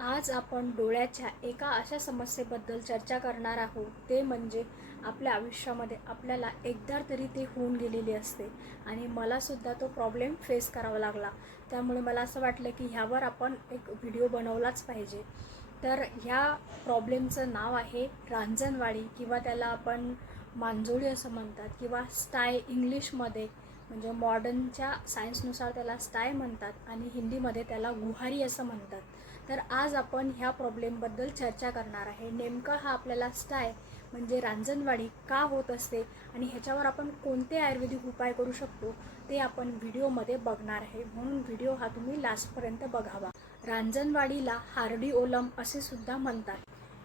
आज आपण डोळ्याच्या एका अशा समस्येबद्दल चर्चा करणार आहोत. ते म्हणजे आपल्या आयुष्यामध्ये आपल्याला एकदा तरी ते होऊन गेलेली असते आणि मलासुद्धा तो प्रॉब्लेम फेस करावा लागला. त्यामुळे मला असं वाटलं की ह्यावर आपण एक व्हिडिओ बनवलाच पाहिजे. तर ह्या प्रॉब्लेमचं नाव आहे रांजणवाडी किंवा त्याला आपण मांजोळी असं म्हणतात किंवा स्टाय इंग्लिशमध्ये म्हणजे मॉडर्नच्या सायन्सनुसार त्याला स्टाय म्हणतात आणि हिंदीमध्ये त्याला गुहारी असं म्हणतात. तर आज आपण ह्या प्रॉब्लेमबद्दल चर्चा करणार आहे. नेमकं हा आपल्याला स्टाय म्हणजे रांजणवाडी का होत असते आणि ह्याच्यावर आपण कोणते आयुर्वेदिक उपाय करू शकतो ते आपण व्हिडिओमध्ये बघणार आहे. म्हणून व्हिडिओ हा तुम्ही लास्टपर्यंत बघावा. रांजणवाडीला हार्डी ओलम असे सुद्धा म्हणतात.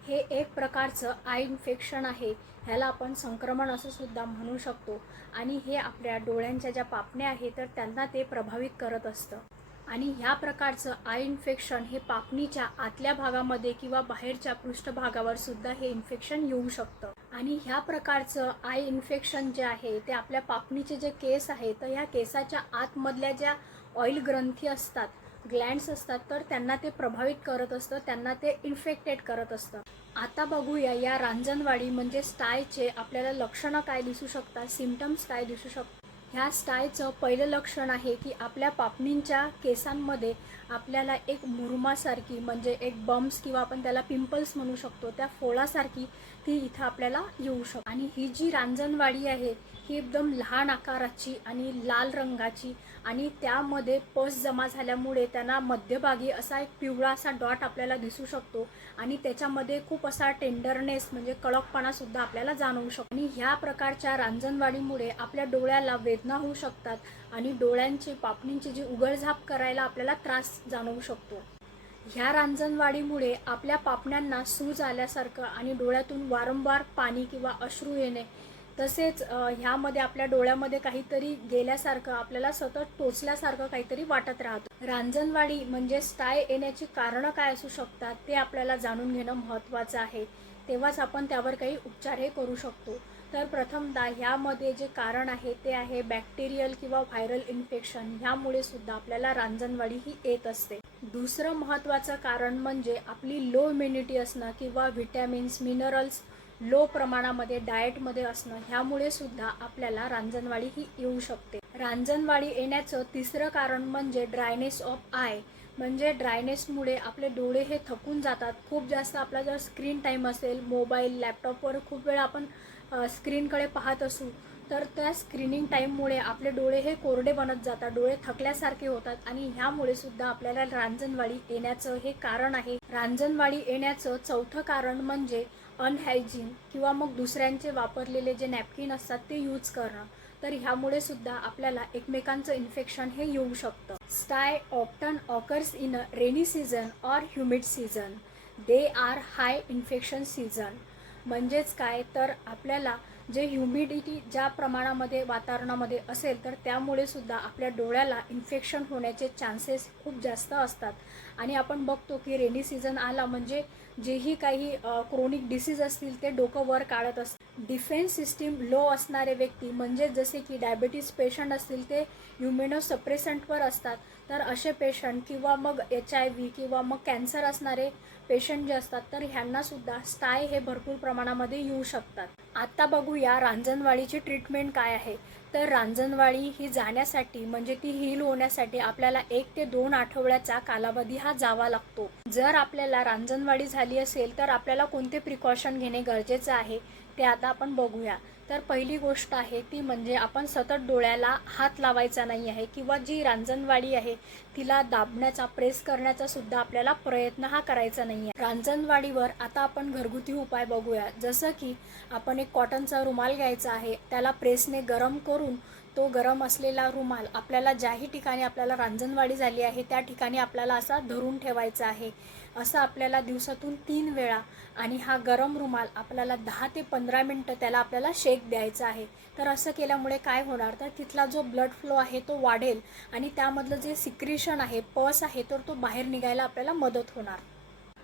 हे एक प्रकारचं आय इन्फेक्शन आहे. ह्याला आपण संक्रमण असं सुद्धा म्हणू शकतो. आणि हे आपल्या डोळ्यांच्या ज्या पापण्या आहेत तर त्यांना ते प्रभावित करत असतं. आणि ह्या प्रकारचं आय इन्फेक्शन हे पापणीच्या आतल्या भागामध्ये किंवा बाहेरच्या पृष्ठभागावर सुद्धा हे इन्फेक्शन येऊ शकतं. आणि ह्या प्रकारचं आय इन्फेक्शन जे आहे ते आपल्या पापणीचे जे केस आहे तर ह्या केसाच्या आतमधल्या ज्या ऑइल ग्रंथी असतात ग्लँड्स असतात तर त्यांना ते प्रभावित करत असतं त्यांना ते इन्फेक्टेड करत असतं. आता बघूया या रांजणवाडी म्हणजे स्टायचे आपल्याला लक्षणं काय दिसू शकतात सिमटम्स काय दिसू शकतात? ह्या स्टायचं पहिलं लक्षण आहे की आपल्या पापणींच्या केसांमध्ये आपल्याला एक मुरुमासारखी म्हणजे एक बम्स किंवा आपण त्याला पिंपल्स म्हणू शकतो त्या फोळासारखी ती इथं आपल्याला येऊ शकतो. आणि ही जी रांजणवाडी आहे ही एकदम लहान आकाराची आणि लाल रंगाची आणि त्यामध्ये पस जमा झाल्यामुळे त्यांना मध्यभागी असा एक पिवळा असा डॉट आपल्याला दिसू शकतो. आणि त्याच्यामध्ये खूप असा टेंडरनेस म्हणजे कडकपणासुद्धा आपल्याला जाणवू शकतो. आणि ह्या प्रकारच्या रांजणवाडीमुळे आपल्या डोळ्याला वेदना होऊ शकतात आणि डोळ्यांची पापणींची जी उघडझाप करायला आपल्याला त्रास जाणवू शकतो. ह्या रांजणवाडीमुळे आपल्या पापण्यांना सूज आल्यासारखं आणि डोळ्यातून वारंवार पाणी किंवा अश्रू येणे तसेच ह्यामध्ये आपल्या डोळ्यामध्ये काहीतरी गेल्यासारखं आपल्याला सतत टोचल्यासारखं काहीतरी वाटत राहतं. रांजणवाडी म्हणजे स्टाय येण्याची कारणं काय असू शकतात ते आपल्याला जाणून घेणं महत्त्वाचं आहे. तेव्हाच आपण त्यावर काही उपचार हे करू शकतो. तर प्रथमतः ह्यामध्ये जे कारण आहे ते आहे बॅक्टेरियल किंवा व्हायरल इन्फेक्शन. ह्यामुळे सुद्धा आपल्याला रांजणवाडी ही येत असते. दुसरं महत्त्वाचं कारण म्हणजे आपली लो इम्युनिटी असणं किंवा व्हिटॅमिन्स मिनरल्स लो प्रमाणामध्ये डाएटमध्ये असणं ह्यामुळे सुद्धा आपल्याला रांजणवाडी ही येऊ शकते. रांजणवाडी येण्याचं तिसरं कारण म्हणजे ड्रायनेस ऑफ आय म्हणजे ड्रायनेसमुळे आपले डोळे हे थकून जातात. खूप जास्त आपला जर स्क्रीन टाईम असेल मोबाईल लॅपटॉपवर खूप वेळा आपण स्क्रीनकडे पाहत असू तर त्या स्क्रीनिंग टाईममुळे आपले डोळे हे कोरडे बनत जातात. डोळे थकल्यासारखे होतात आणि ह्यामुळे सुद्धा आपल्याला रांजणवाडी येण्याचं हे कारण आहे. रांजणवाडी येण्याचं चौथं कारण म्हणजे अनहायजीन किंवा मग दुसऱ्यांचे वापरलेले जे नॅपकिन असतात ते यूज करणं तर ह्यामुळे सुद्धा आपल्याला एकमेकांचं इन्फेक्शन हे येऊ शकतं. Stye often occurs in a rainy season or humid season they are high infection season म्हणजेच काय? तर आपल्याला जे ह्युमिडिटी ज्या प्रमाणामध्ये वातावरणामध्ये असेल तर त्यामुळे सुद्धा आपल्या डोळ्याला इन्फेक्शन होण्याचे चान्सेस खूप जास्त असतात. आणि आपण बघतो की रेनी सीझन आला म्हणजे जेही काही क्रोनिक डिसीज असतील ते डोकं वर काढत असतात. डिफेन्स सिस्टीम लो असणारे व्यक्ती म्हणजे जसे की डायबिटीज पेशंट असतील ते युमिनो सप्रेसंटवर असतात. तर असे पेशंट किंवा मग एच आय व्ही किंवा मग कॅन्सर असणारे पेशंट जे असतात तर ह्यांनासुद्धा स्टाय हे भरपूर प्रमाणामध्ये येऊ शकतात. आत्ता बघूया रांजणवाडीची ट्रीटमेंट काय आहे? तर रांजणवाडी ही जाण्यासाठी म्हणजे ती हील होण्यासाठी आपल्याला एक ते दोन आठवड्याचा कालावधी हा जावा लागतो. जर आपल्याला रांजणवाडी झाली असेल तर आपल्याला कोणते प्रिकॉशन घेणे गरजेचं आहे ते आता आपण बघूया. तर पहिली गोष्ट आहे ती म्हणजे आपण सतत डोळ्याला हात लावायचा नाही आहे किंवा जी रांजणवाडी आहे तिला दाबण्याचा प्रेस करण्याचा सुद्धा आपल्याला प्रयत्न हा करायचा नाही आहे. रांजणवाडीवर आता आपण घरगुती उपाय बघूया. जसं की आपण एक कॉटनचा रुमाल घ्यायचा आहे त्याला प्रेसने गरम करून तो गरम असलेला रुमाल आपल्याला ज्याही ठिकाणी आपल्याला रांजणवाडी झाली आहे त्या ठिकाणी आपल्याला असा धरून ठेवायचा आहे. असं आपल्याला दिवसातून तीन वेळा आणि हा गरम रुमाल आपल्याला दहा ते पंधरा मिनटं त्याला आपल्याला शेक द्यायचा आहे. तर असं केल्यामुळे काय होणार? तर तिथला जो ब्लड फ्लो आहे तो वाढेल आणि त्यामधलं जे सिक्रिशन आहे पस आहे तर तो बाहेर निघायला आपल्याला मदत होणार.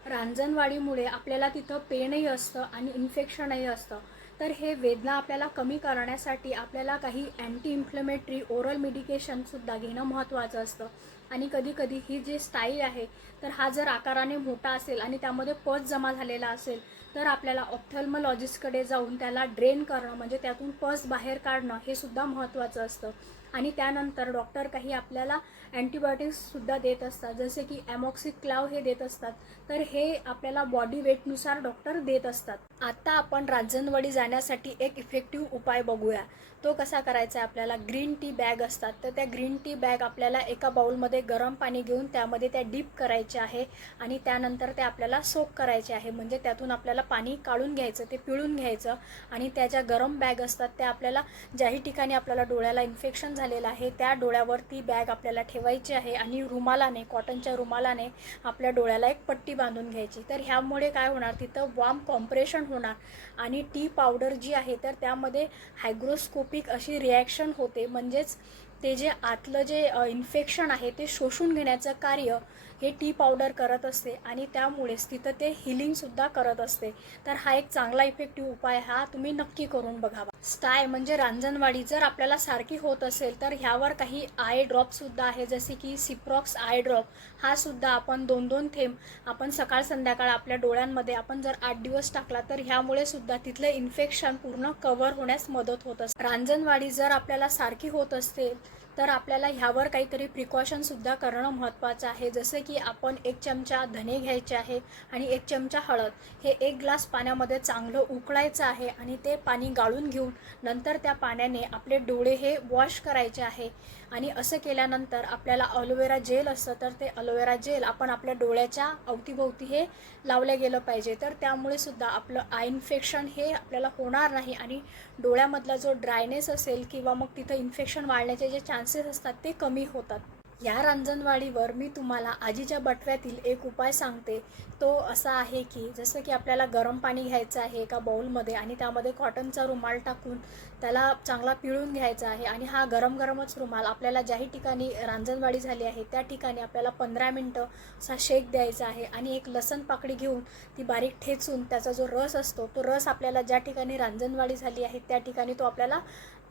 रांजणवाडीमुळे आपल्याला तिथं पेनही असतं आणि इन्फेक्शनही असतं. तर हे वेदना आपल्याला कमी करण्यासाठी आपल्याला काही अँटी इन्फ्लेमेटरी ओरल मेडिकेशनसुद्धा घेणं महत्त्वाचं असतं. आणि कधीकधी ही जी स्टाईल आहे तर हा जर आकाराने मोठा असेल आणि त्यामध्ये पद जमा झालेला असेल तर आपल्याला ऑप्थल्मॉलॉजिस्टकडे जाऊन त्याला ड्रेन करणं म्हणजे त्यातून पस बाहेर काढणं हे सुद्धा महत्त्वाचं असतं. आणि त्यानंतर डॉक्टर काही आपल्याला अँटीबायोटिक्ससुद्धा देत असतात. जसे की ॲमॉक्सिक्लाव हे देत असतात. तर हे आपल्याला बॉडी वेटनुसार डॉक्टर देत असतात. आता आपण रांजणवाडी जाण्यासाठी एक इफेक्टिव्ह उपाय बघूया. तो कसा करायचा आहे? आपल्याला ग्रीन टी बॅग असतात. तर त्या ग्रीन टी बॅग आपल्याला एका बाउलमध्ये गरम पाणी घेऊन त्यामध्ये त्या डीप करायचे आहे आणि त्यानंतर ते आपल्याला सोक करायचे आहे. म्हणजे त्यातून आपल्याला पाणी काढून घ्यायचं ते पिळून घ्यायचं आणि त्या ज्या गरम बॅग असतात त्या आपल्याला ज्याही ठिकाणी आपल्याला डोळ्याला इन्फेक्शन झालेलं आहे त्या डोळ्यावर ती बॅग आपल्याला ठेवायची आहे आणि रुमालाने कॉटनच्या रुमालाने आपल्या डोळ्याला एक पट्टी बांधून घ्यायची. तर ह्यामुळे काय होणार? तिथं वाम कॉम्प्रेशन होणार आणि टी पावडर जी आहे तर त्यामध्ये हायग्रोस्कोप हायग्रोस्कोपिक अशी रिॲक्शन होते. म्हणजेच ते जे आतलं जे इन्फेक्शन आहे ते शोषून घेण्याचं कार्य हे टी पावडर करत असते आणि त्यामुळेच तिथं ते हिलिंगसुद्धा करत असते. तर हा एक चांगला इफेक्टिव्ह उपाय हा तुम्ही नक्की करून बघावा. स्टाय म्हणजे रांजणवाडी. जर आपल्याला सारखी होत असेल तर ह्यावर काही आय ड्रॉपसुद्धा आहे जसे की सिप्रॉक्स आय ड्रॉप हा सुद्धा आपण दोन दोन थेंब आपण सकाळ संध्याकाळ आपल्या डोळ्यांमध्ये आपण जर आठ दिवस टाकला तर ह्यामुळे सुद्धा तिथलं इन्फेक्शन पूर्ण कव्हर होण्यास मदत होत असते रांजणवाडी जर आपल्याला सारखी होत असते तर आपल्याला ह्यावर काहीतरी प्रिकॉशनसुद्धा करणं महत्त्वाचं आहे. जसं की आपण एक चमचा धने घ्यायचे आहे आणि एक चमचा हळद. हे एक ग्लास पाण्यामध्ये चांगलं उकळायचं आहे आणि ते पाणी गाळून घेऊन नंतर त्या पाण्याने आपले डोळे हे वॉश करायचे आहे. आणि असं केल्यानंतर आपल्याला अलोवेरा जेल असतं तर ते अलोवेरा जेल आपण आपल्या डोळ्याच्या अवतीभोवती हे लावलं गेलं पाहिजे. तर त्यामुळे सुद्धा आपलं आय इन्फेक्शन हे आपल्याला होणार नाही आणि डोळ्यामधला जो ड्रायनेस असेल किंवा मग तिथं इन्फेक्शन वाढण्याचे जे चान्स चान्सेस असतात ते कमी होतात. या रांजणवाडीवर मी तुम्हाला आजीच्या बटव्यातील एक उपाय सांगते. तो असा आहे की जसं की आपल्याला गरम पाणी घ्यायचं आहे एका बाऊलमध्ये आणि त्यामध्ये कॉटनचा रुमाल टाकून त्याला चांगला पिळून घ्यायचा आहे आणि हा गरम गरमच रुमाल आपल्याला ज्याही ठिकाणी रांजणवाडी झाली आहे त्या ठिकाणी आपल्याला पंधरा मिनटं असा शेक द्यायचा आहे आणि एक लसण पाकळी घेऊन ती बारीक ठेचून त्याचा जो रस असतो तो रस आपल्याला ज्या ठिकाणी रांजणवाडी झाली आहे त्या ठिकाणी तो आपल्याला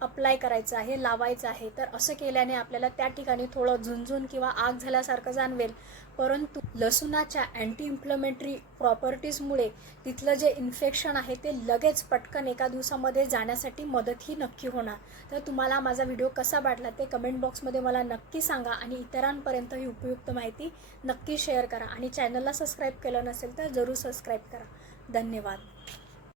अप्लाय करायचा आहे लावायचं आहे. तर असं केल्याने आपल्याला त्या ठिकाणी थोडं झुंझुन किंवा आग झाल्यासारखं जाणवेल. परंतु लसूणाच्या अँटी इन्फ्लमेटरी प्रॉपर्टीजमुळे तिथलं जे इन्फेक्शन आहे ते लगेच पटकन एका दिवसामध्ये जाण्यासाठी मदत ही नक्की होणार. तर तुम्हाला माझा व्हिडिओ कसा वाटला ते कमेंट बॉक्समध्ये मला नक्की सांगा आणि इतरांपर्यंत ही उपयुक्त माहिती नक्की शेअर करा. आणि चॅनलला सबस्क्राईब केलं नसेल तर जरूर सबस्क्राईब करा. धन्यवाद.